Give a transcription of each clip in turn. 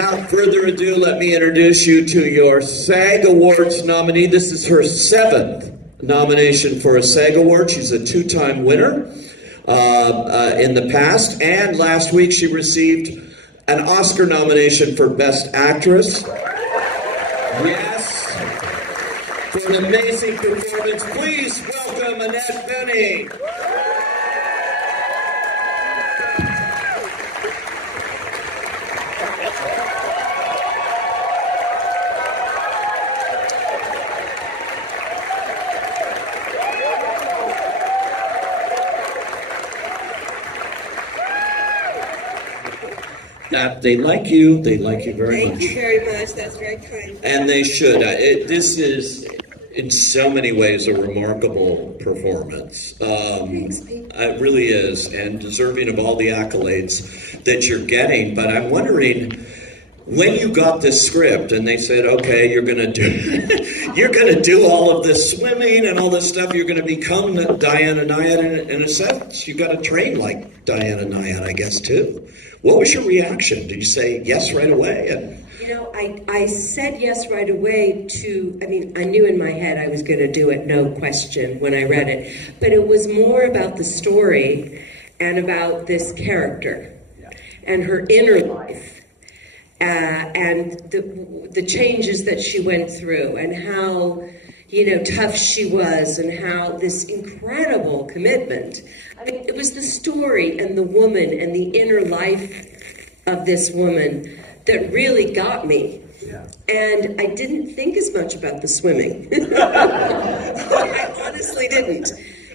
without further ado, let me introduce you to your SAG Awards nominee. This is her 7th nomination for a SAG Award. She's a 2-time winner in the past, and last week she received an Oscar nomination for Best Actress. Yes, for an amazing performance. Please welcome Annette Bening. They like you very much. Thank you very much, that's very kind. And they should. This is, in so many ways, a remarkable performance. Thanks, Pete. It really is, and deserving of all the accolades that you're getting. But I'm wondering, when you got this script and they said, okay, you're gonna do all of this swimming and all this stuff, you're gonna become Diana Nyad in a sense. You gotta train like Diana Nyad, I guess, too. What was your reaction? Did you say yes right away? You know, I said yes right away I knew in my head I was going to do it, no question, when I read it. But it was more about the story and about this character and her inner life and the changes that she went through and how, you know, tough she was and how this incredible commitment. I mean, it was the story and the woman and the inner life of this woman that really got me. Yeah. And I didn't think as much about the swimming. I honestly didn't.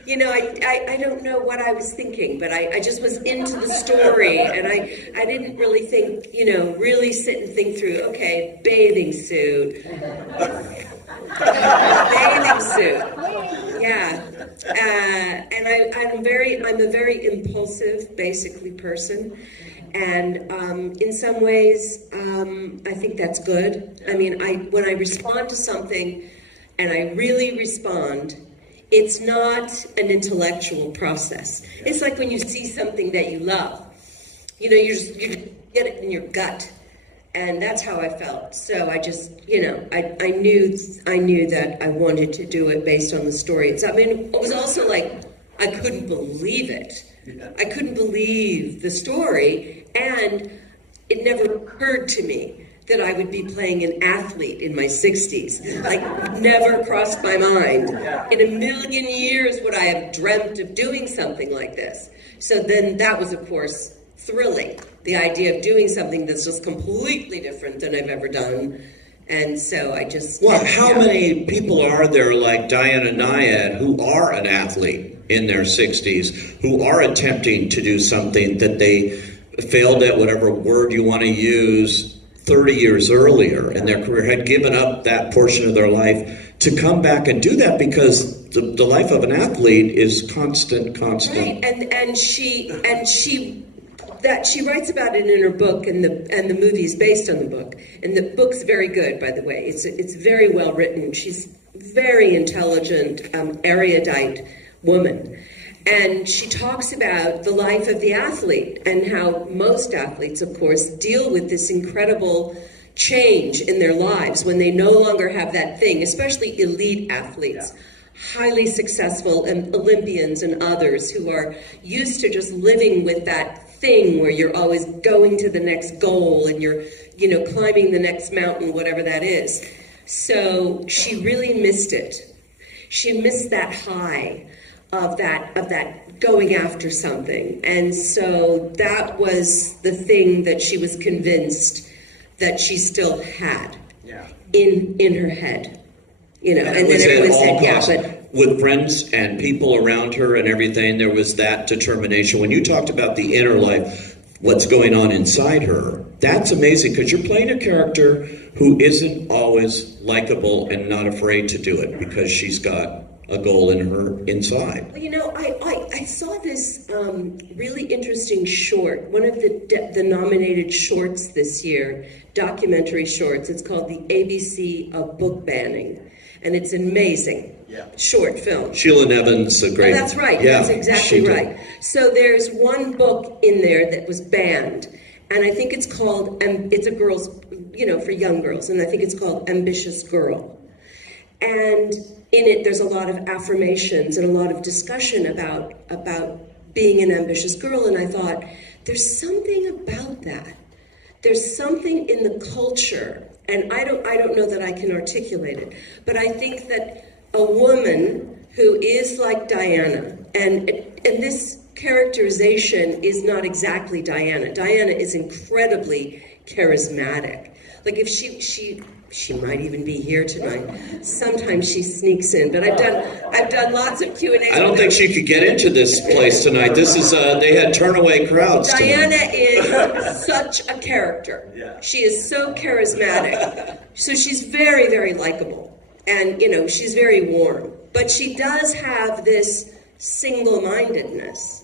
You know, I don't know what I was thinking, but I just was into the story, and I didn't really think, you know, really sit and think through, okay, bathing suit. Bathing suit. Yeah. And I'm a very impulsive, basically, person. And in some ways, I think that's good. I mean, when I respond to something, and I really respond, it's not an intellectual process. It's like when you see something that you love. You know, you get it in your gut. And that's how I felt. So I just, you know, I knew that I wanted to do it based on the story. I mean, it was also like, I couldn't believe it. I couldn't believe the story, and it never occurred to me that I would be playing an athlete in my 60s. Like, never crossed my mind. In a million years would I have dreamt of doing something like this. So then that was, of course, thrilling. The idea of doing something that's just completely different than I've ever done. And so I just... Well, how many people are there like Diana Nyad who are an athlete in their 60s, who are attempting to do something that they failed at, whatever word you want to use, 30 years earlier in their career, had given up that portion of their life to come back and do that, because the life of an athlete is constant. Right, and she writes about it in her book, and the movie is based on the book. And the book's very good, by the way. It's very well written. She's very intelligent, erudite woman. And she talks about the life of the athlete and how most athletes, of course, deal with this incredible change in their lives when they no longer have that thing, especially elite athletes. Yeah. Highly successful Olympians and others who are used to just living with that thing where you're always going to the next goal and you're, you know, climbing the next mountain, whatever that is. So she really missed it. She missed that high of that going after something. And so that was the thing that she was convinced that she still had in her head. You know, and then everyone said, yeah, but... With friends and people around her and everything, there was that determination. When you talked about the inner life, what's going on inside her, that's amazing, because you're playing a character who isn't always likable and not afraid to do it, because she's got a goal in her inside. Well, you know, I saw this really interesting short, one of the nominated shorts this year, documentary shorts. It's called The ABC of Book Banning. And it's amazing. Short film. Sheila Nevin's a great... Oh, that's right. Yeah, that's exactly right. So there's one book in there that was banned. And I think it's called, it's a girl's, you know, for young girls, and I think it's called Ambitious Girl. And in it, there's a lot of affirmations and a lot of discussion about being an ambitious girl, and I thought, there's something about that. There's something in the culture, and I don't know that I can articulate it, but I think that a woman who is like Diana, and this characterization is not exactly Diana. Diana is incredibly charismatic. Like if she might even be here tonight. Sometimes she sneaks in, but I've done lots of Q&As. I don't think she could get into this place tonight. This is they had turnaway crowds. Diana is such a character. Yeah. She is so charismatic. So she's very, very likable, and you know she's very warm. But she does have this single-mindedness,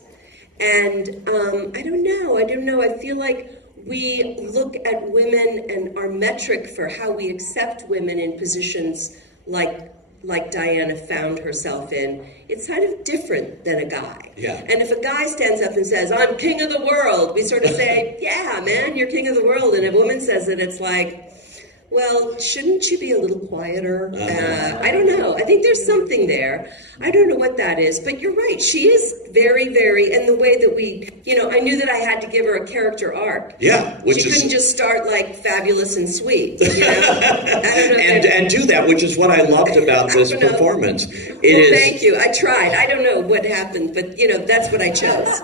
and I don't know. I feel like we look at women, and our metric for how we accept women in positions like Diana found herself in, it's kind of different than a guy. Yeah. And if a guy stands up and says, I'm king of the world, we sort of say, yeah, man, you're king of the world. And if a woman says it, it's like, well, shouldn't you be a little quieter? I don't know. I think there's something there. I don't know what that is, but you're right. She is very, very, and the way that we, you know, I knew that I had to give her a character arc. Yeah, she couldn't just start like fabulous and sweet. You know? I don't know and do that, which is what I loved about this performance. Thank you. I tried. I don't know what happened, but you know, that's what I chose.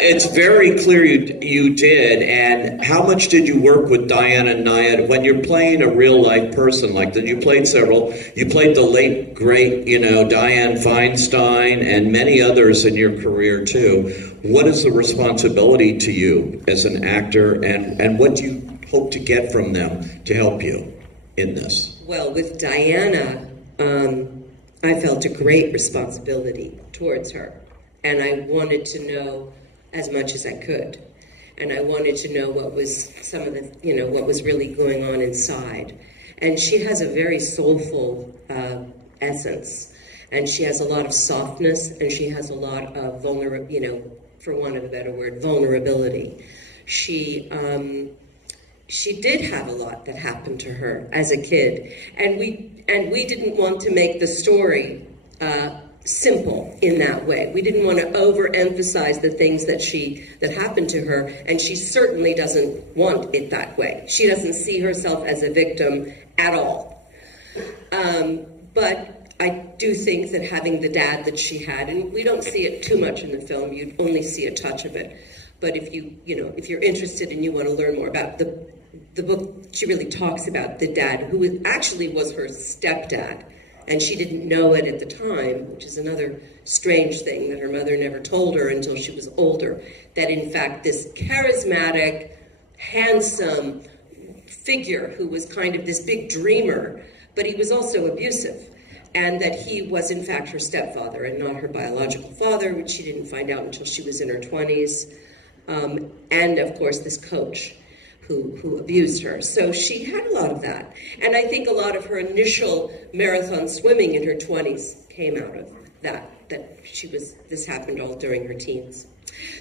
It's very clear you did. And how much did you work with Diana and Nyad when you're playing a real life person like that? You played several. You played the late great, you know, Diane Feinstein and many others in your career too. What is the responsibility to you as an actor, and what do you hope to get from them to help you in this? Well, with Diana, I felt a great responsibility towards her, and I wanted to know as much as I could. And I wanted to know what was some of the, you know, what was really going on inside. And she has a very soulful essence, and she has a lot of softness, and she has a lot of you know, for want of a better word, vulnerability. She did have a lot that happened to her as a kid, and we didn't want to make the story simple in that way. We didn't want to overemphasize the things that happened to her, and she certainly doesn't want it that way. She doesn't see herself as a victim at all. But I do think that having the dad that she had, and we don't see it too much in the film, you'd only see a touch of it. But if if you're interested and you want to learn more about the book, she really talks about the dad, who actually was her stepdad. And she didn't know it at the time, which is another strange thing that her mother never told her until she was older, that in fact this charismatic, handsome figure who was kind of this big dreamer, but he was also abusive, and that he was in fact her stepfather and not her biological father, which she didn't find out until she was in her 20s, and of course this coach who abused her. So she had a lot of that. And I think a lot of her initial marathon swimming in her 20s came out of that this happened all during her teens.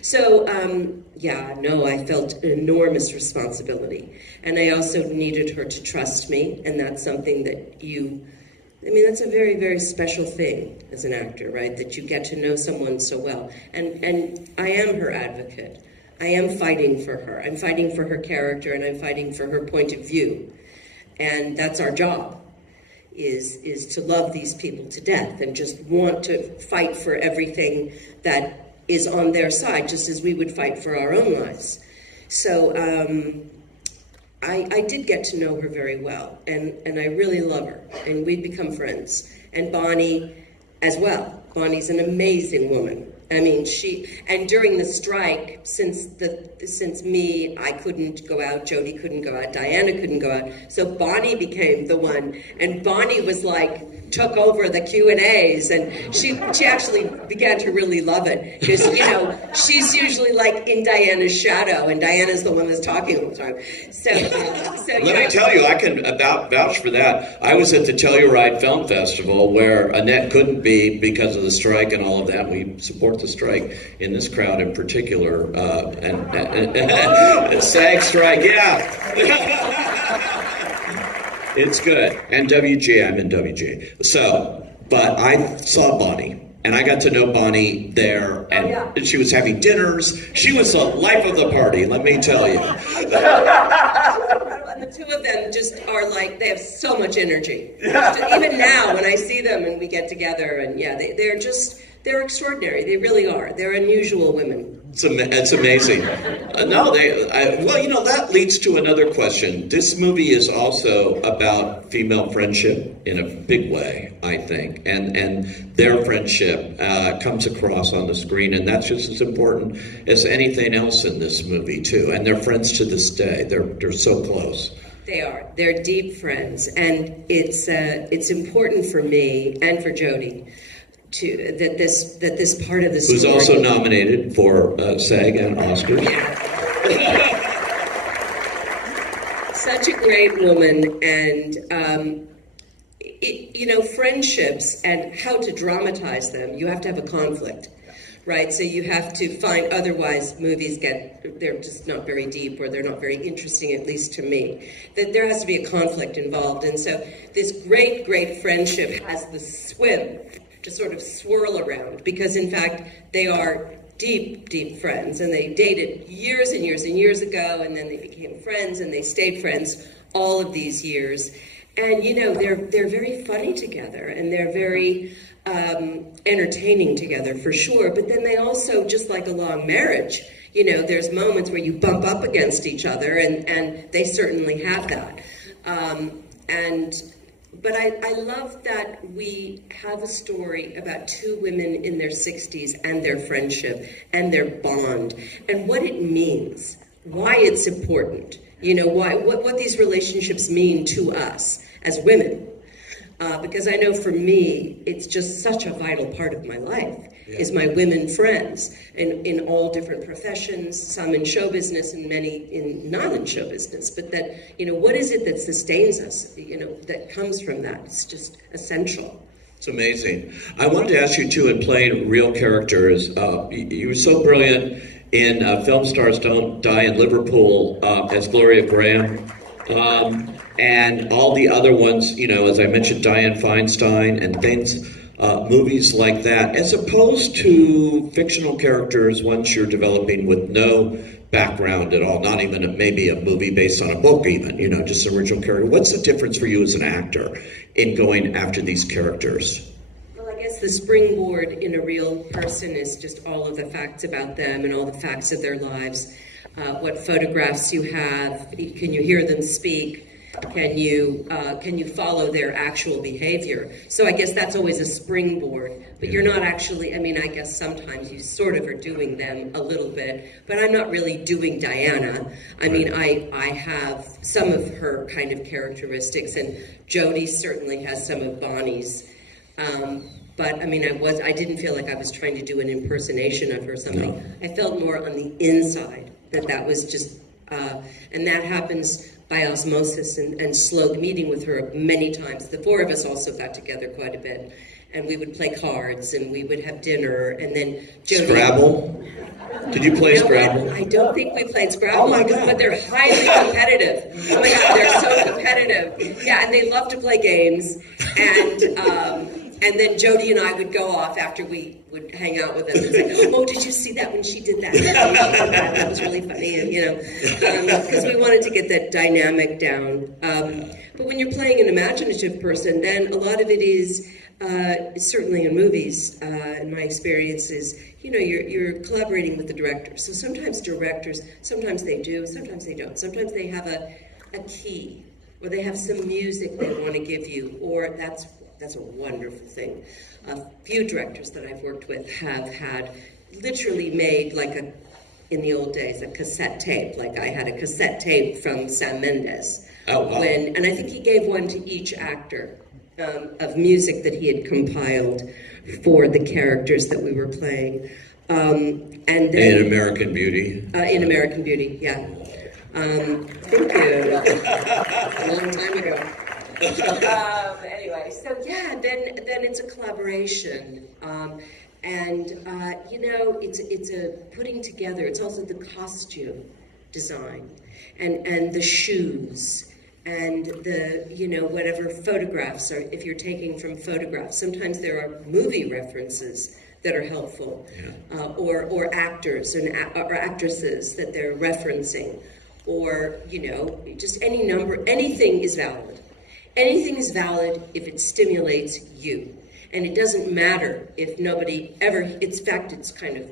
So, I felt an enormous responsibility. And I also needed her to trust me, and that's something that that's a very, very special thing as an actor, right? That you get to know someone so well. And I am her advocate. I am fighting for her. I'm fighting for her character, and I'm fighting for her point of view. And that's our job, is to love these people to death and just want to fight for everything that is on their side, just as we would fight for our own lives. So I did get to know her very well, and I really love her, and we've become friends. And Bonnie as well. Bonnie's an amazing woman. I mean, and during the strike, since I couldn't go out, Jodie couldn't go out, Diana couldn't go out, so Bonnie became the one, and Bonnie was like, took over the Q&As, and she actually began to really love it, because, she's usually like in Diana's shadow, and Diana's the one that's talking all the time. So let me tell you, I can vouch for that. I was at the Telluride Film Festival, where Annette couldn't be because of the strike and all of that. We support support the strike in this crowd in particular. SAG strike, yeah. It's good. And WGA, I'm in WGA. So, but I saw Bonnie. And I got to know Bonnie there, and she was having dinners. She was the life of the party, let me tell you. The two of them just are like, they have so much energy. Even now, when I see them and we get together, and yeah, they're extraordinary. They really are. They're unusual women. It's amazing. Well, you know, that leads to another question. This movie is also about female friendship in a big way, I think. And their friendship comes across on the screen, and that's just as important as anything else in this movie, too. And they're friends to this day. They're so close. They are. They're deep friends. And it's important for me and for Jodie that this part of the story, who's also nominated for SAG and Oscars. Such a great woman, and you know, friendships and how to dramatize them. You have to have a conflict, right? So you have to find. Otherwise, movies they're just not very deep, or they're not very interesting, at least to me. That there has to be a conflict involved, and so this great friendship has the swim to sort of swirl around, because in fact they are deep friends, and they dated years and years and years ago, and then they became friends, and they stayed friends all of these years. And you know, they're very funny together, and they're very entertaining together for sure. But then they also, just like a long marriage, you know, there's moments where you bump up against each other, and they certainly have that. But I love that we have a story about two women in their 60s and their friendship and their bond and what it means, why it's important, you know, what these relationships mean to us as women. Because I know for me, it's just such a vital part of my life, is my women friends in all different professions, some in show business and many not in show business, but that, you know, what is it that sustains us, you know, that comes from that? It's just essential. It's amazing. I wanted to ask you too, in playing real characters, you were so brilliant in Film Stars Don't Die in Liverpool as Gloria Graham. And all the other ones, you know, as I mentioned, Dianne Feinstein and things, movies like that, as opposed to fictional characters once you're developing with no background at all, not even maybe a movie based on a book even, you know, just an original character. What's the difference for you as an actor in going after these characters? Well, I guess the springboard in a real person is just all of the facts about them and all the facts of their lives. What photographs you have, can you hear them speak? Can you follow their actual behavior? So I guess that's always a springboard, but you're not actually, I mean, I guess sometimes you sort of are doing them a little bit, but I'm not really doing Diana. I mean, I have some of her kind of characteristics, and Jodie certainly has some of Bonnie's. But I mean, I didn't feel like I was trying to do an impersonation of her or something. No. I felt more on the inside that was just, and that happens by osmosis and slow meeting with her many times. The four of us also got together quite a bit, and we would play cards, and we would have dinner, and then Jodie, Scrabble? Did you play Scrabble? I don't think we played Scrabble. Oh my God. But they're highly competitive. Oh my God, they're so competitive. Yeah, and they love to play games, and then Jodie and I would go off after we would hang out with them and say, "Oh, did you see that when she did that? That was really funny," and you know, because we wanted to get that dynamic down. But when you're playing an imaginative person, then a lot of it is, certainly in movies, in my experiences, you know, you're collaborating with the director. So sometimes directors, sometimes they do, sometimes they don't. Sometimes they have a key, or they have some music they want to give you, or that's a wonderful thing. A few directors that I've worked with have had literally made, like in the old days, a cassette tape. Like I had a cassette tape from Sam Mendes. Oh, wow. And I think he gave one to each actor of music that he had compiled for the characters that we were playing. And then, in American Beauty. In American Beauty, yeah. Thank you. A long time ago. Anyway, so yeah, then it's a collaboration. And you know, it's a putting together. It's also the costume design, and the shoes, and the, you know, whatever photographs are, if you're taking from photographs. Sometimes there are movie references that are helpful, or actors or actresses that they're referencing, or, you know, just any number. Anything is valid. Anything is valid if it stimulates you. And it doesn't matter if nobody ever, in fact, it's kind of,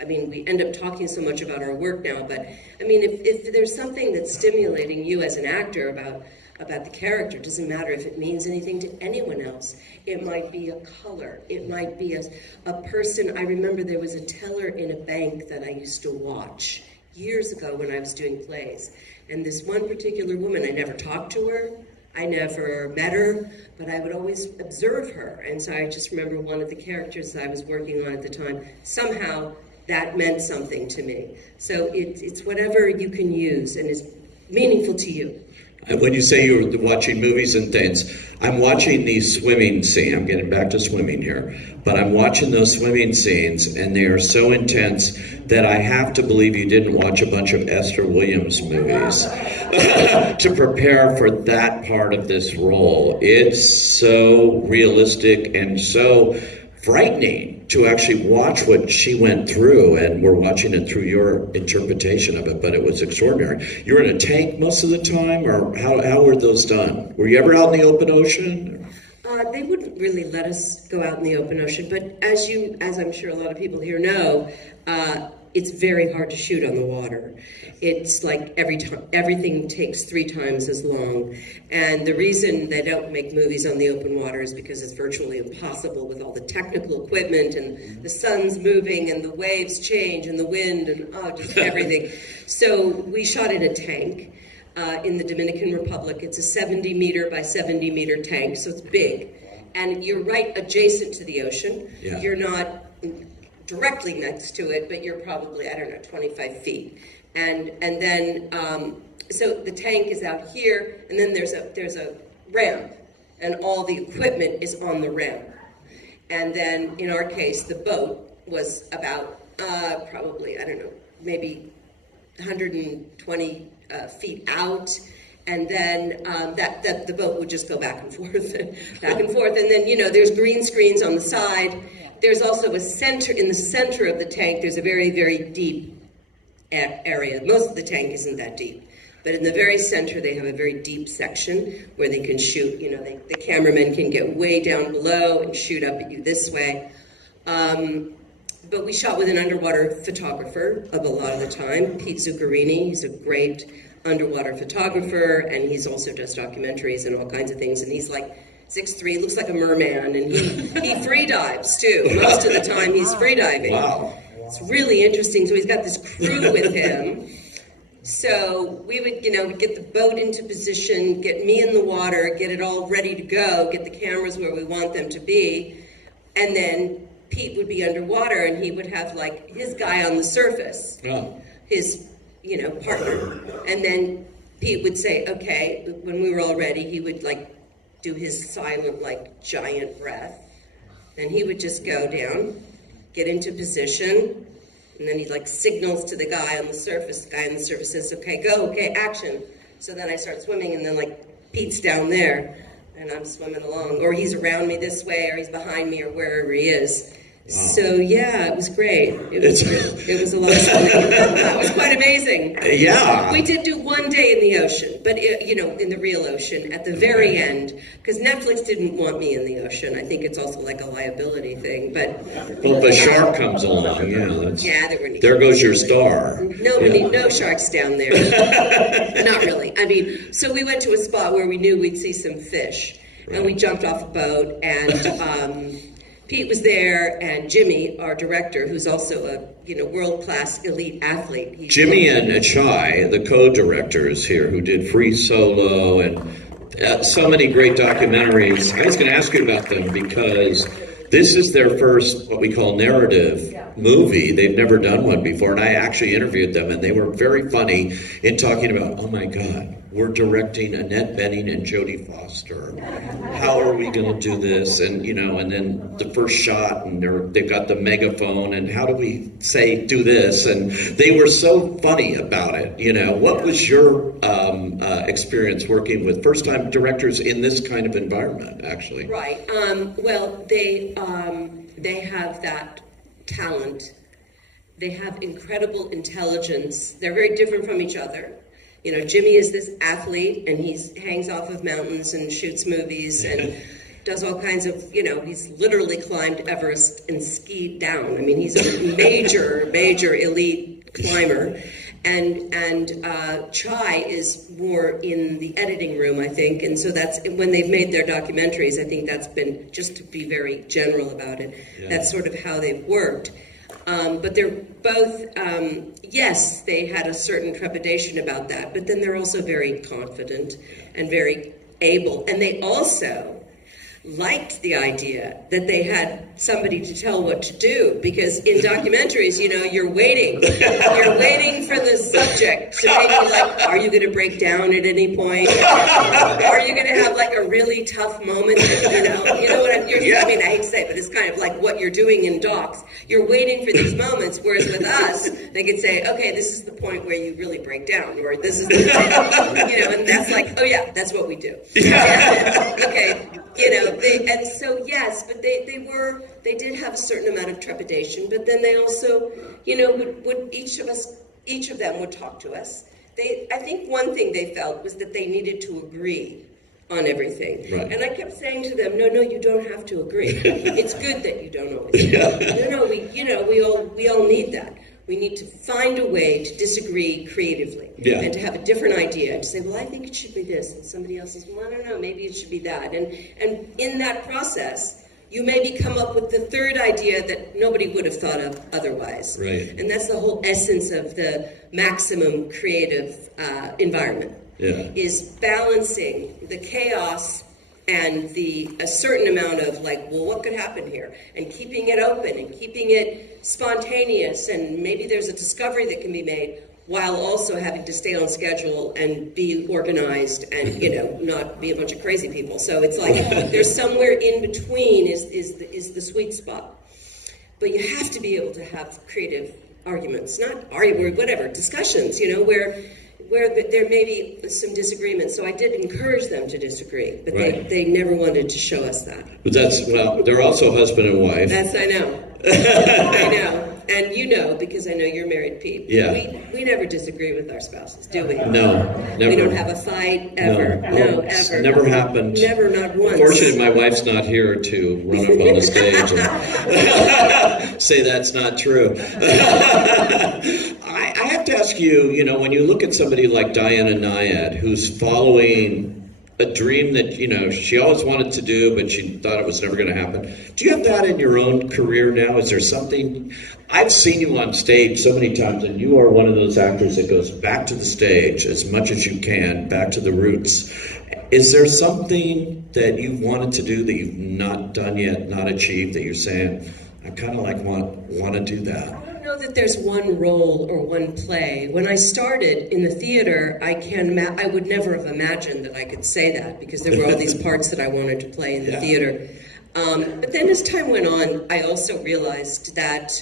I mean, we end up talking so much about our work now, but I mean, if there's something that's stimulating you as an actor about the character, it doesn't matter if it means anything to anyone else. It might be a color. It might be a person. I remember there was a teller in a bank that I used to watch years ago when I was doing plays. And this one particular woman, I never talked to her. I never met her, but I would always observe her. And so I just remember one of the characters that I was working on at the time, somehow that meant something to me. So it's whatever you can use and is meaningful to you. When you say you're watching movies and things, I'm watching these swimming scenes. I'm getting back to swimming here. But I'm watching those swimming scenes, and they are so intense that I have to believe you didn't watch a bunch of Esther Williams movies to prepare for that part of this role. It's so realistic and so frightening to actually watch what she went through, and we're watching it through your interpretation of it, but it was extraordinary. You were in a tank most of the time, or how were those done? Were you ever out in the open ocean? They wouldn't really let us go out in the open ocean, but as I'm sure a lot of people here know, it's very hard to shoot on the water. It's like everything takes 3 times as long. And the reason they don't make movies on the open water is because it's virtually impossible with all the technical equipment and the sun's moving and the waves change and the wind and just everything. So we shot in a tank in the Dominican Republic. It's a 70 meter by 70 meter tank, so it's big. And you're right adjacent to the ocean. Yeah. You're not directly next to it, but you're probably, I don't know, 25 feet. And then, so the tank is out here, and then there's a ramp, and all the equipment is on the ramp. And then, in our case, the boat was about, probably, I don't know, maybe 120 feet out. And then the boat would just go back and forth, back and forth. And then, you know, there's green screens on the side. There's also a center, in the center of the tank, there's a very, very deep area. Most of the tank isn't that deep. But in the very center, they have a very deep section where they can shoot. You know, the cameraman can get way down below and shoot up at you this way. But we shot with an underwater photographer a lot of the time, Pete Zuccarini. He's a great underwater photographer, and he's also does documentaries and all kinds of things. And he's like 6'3", looks like a merman, and he free dives too. Most of the time, he's free diving. Wow. It's really interesting. So he's got this crew with him. So we would, you know, get the boat into position, get me in the water, get it all ready to go, get the cameras where we want them to be, and then Pete would be underwater, and he would have like his guy on the surface, his, you know, partner, and then Pete would say, okay, when we were all ready, he would like do his silent, like giant breath, and he would just go down, get into position, and then he like signals to the guy on the surface. The guy on the surface says, okay, go, okay, action. So then I start swimming, and then like Pete's down there, and I'm swimming along, or he's around me this way, or he's behind me, or wherever he is. So yeah, it was great. It was a lot of fun. It was quite amazing. Yeah. We did do one day in the ocean, but you know, in the real ocean at the very end, because Netflix didn't want me in the ocean. I think it's also like a liability thing. But well, the shark comes along. Yeah, there goes your star. No sharks down there. Not really. I mean, so we went to a spot where we knew we'd see some fish, and we jumped off a boat, and Pete was there, and Jimmy, our director, who's also a world-class elite athlete. Jimmy and Achai, the co-directors here, who did Free Solo and so many great documentaries. I was going to ask you about them because this is their first, what we call narrative movie. They've never done one before, and I actually interviewed them, and they were very funny in talking about, oh my God, we're directing Annette Bening and Jodie Foster. How are we going to do this? And you know, and then the first shot, and they've got the megaphone, and how do we say do this? And they were so funny about it. You know, what was your experience working with first-time directors in this kind of environment? Actually, right. Well, they have that talent. They have incredible intelligence. They're very different from each other. You know, Jimmy is this athlete, and he hangs off of mountains and shoots movies and does all kinds of, you know, he's literally climbed Everest and skied down. I mean, he's a major elite climber. And Chai is more in the editing room, I think, and so that's, when they've made their documentaries, I think that's been, just to be very general about it, that's sort of how they've worked. But they're both, yes, they had a certain trepidation about that, but then they're also very confident and very able. And they also liked the idea that they had somebody to tell what to do, because in documentaries, you know, you're waiting for the subject to maybe, like, are you going to break down at any point? Are you going to have like a really tough moment? You know what I mean, I hate to say it, but it's kind of like what you're doing in docs. You're waiting for these moments, whereas with us, they could say, okay, this is the point where you really break down, or this is the point, you know, and that's like, oh yeah, that's what we do. Okay, you know, and so yes, but they did have a certain amount of trepidation, but then they also, you know, would each of them would talk to us. I think one thing they felt was that they needed to agree on everything. Right. And I kept saying to them, no, you don't have to agree. It's good that you don't always agree. No, we all need that. We need to find a way to disagree creatively and to have a different idea, and to say, well, I think it should be this, and somebody else says, well, I don't know, maybe it should be that. And in that process, you maybe come up with the third idea that nobody would have thought of otherwise. Right. And that's the whole essence of the maximum creative environment, is balancing the chaos and a certain amount of, like, well, what could happen here? And keeping it open and keeping it spontaneous, and maybe there's a discovery that can be made, while also having to stay on schedule and be organized and, you know, not be a bunch of crazy people. So it's like there's somewhere in between is the sweet spot. But you have to be able to have creative arguments, not arguments, whatever, discussions, you know, where there may be some disagreement. So I did encourage them to disagree, but they never wanted to show us that. But well, they're also husband and wife. I know. I know. And you know, because I know you're married, Pete. Yeah. We never disagree with our spouses, do we? No, never. We don't have a fight, ever. No, ever. Never happened. Never, not once. Fortunately, my wife's not here to run up on the stage and say that's not true. I have to ask you, you know, when you look at somebody like Diana Nyad, who's following a dream that, you know, she always wanted to do, but she thought it was never going to happen. Do you have that in your own career now? Is there something? I've seen you on stage so many times, and you are one of those actors that goes back to the stage as much as you can, back to the roots. Is there something that you've wanted to do that you've not done yet, not achieved, that you're saying, I kind of like want to do that? I don't know that there's one role or one play. When I started in the theater, I would never have imagined that I could say that, because there were all these parts that I wanted to play in the theater. But then as time went on, I also realized that,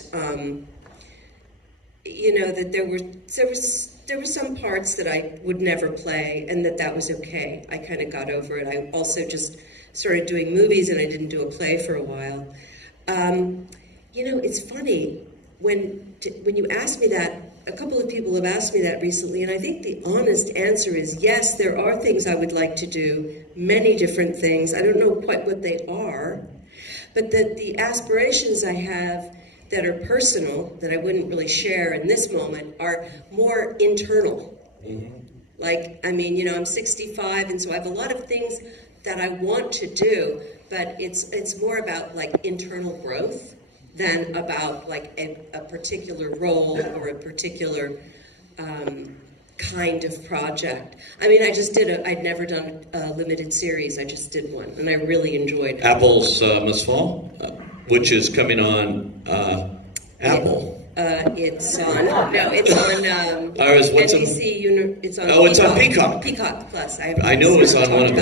you know, that there were some parts that I would never play, and that was okay. I kind of got over it. I also just started doing movies, and I didn't do a play for a while. You know, it's funny, when you ask me that, a couple of people have asked me that recently, and I think the honest answer is yes, there are things I would like to do, many different things. I don't know quite what they are, but that the aspirations I have that are personal, that I wouldn't really share in this moment, are more internal. Like, I mean, you know, I'm 65, and so I have a lot of things that I want to do, but it's more about, like, internal growth than about, like, a particular role or a particular kind of project. I mean, I'd never done a limited series. I just did one, and I really enjoyed it. Apples Must Fall, which is coming on Apple. It's on. No, it's on NBC. It's on. Oh, it's on Peacock. Peacock Plus. I know it was on one of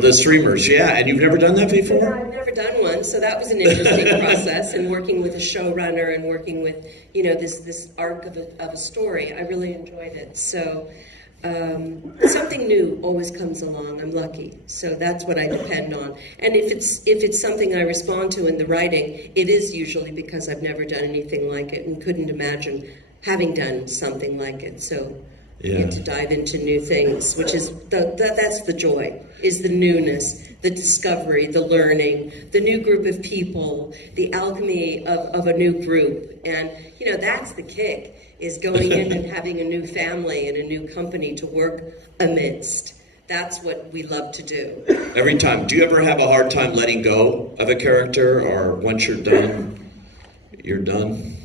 the streamers. Yeah, and you've never done that before? No, I've never done one, so that was an interesting process. And working with a showrunner and working with this arc of a story, I really enjoyed it. So. Something new always comes along. I'm lucky, so that's what I depend on. And if it's something I respond to in the writing, it is usually because I've never done anything like it and couldn't imagine having done something like it. So you get to dive into new things, which is that's the joy, is the newness, the discovery, the learning, the new group of people, the alchemy of a new group, and that's the kick. Is going in and having a new family and a new company to work amidst. That's what we love to do. Every time. Do you ever have a hard time letting go of a character, or once you're done, you're done?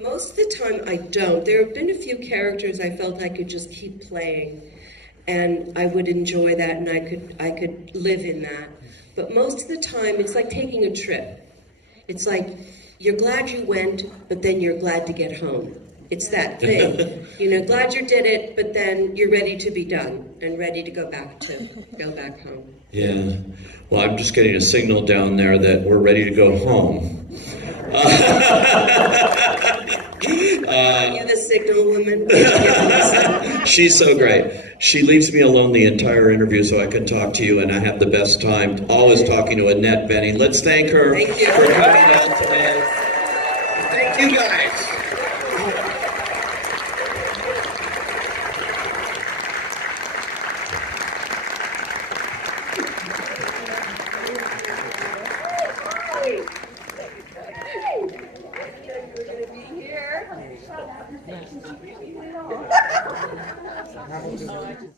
Most of the time I don't. There have been a few characters I felt I could just keep playing, and I would enjoy that, and I could live in that. But most of the time, it's like taking a trip. It's like, you're glad you went, but then you're glad to get home. It's that thing. Glad you did it, but then you're ready to be done and ready to go back home. Yeah. Well, I'm just getting a signal down there that we're ready to go home. You're the signal woman. She's so great. She leaves me alone the entire interview so I can talk to you, and I have the best time always talking to Annette Bening. Let's thank her for coming out today. Thank you, guys. Here.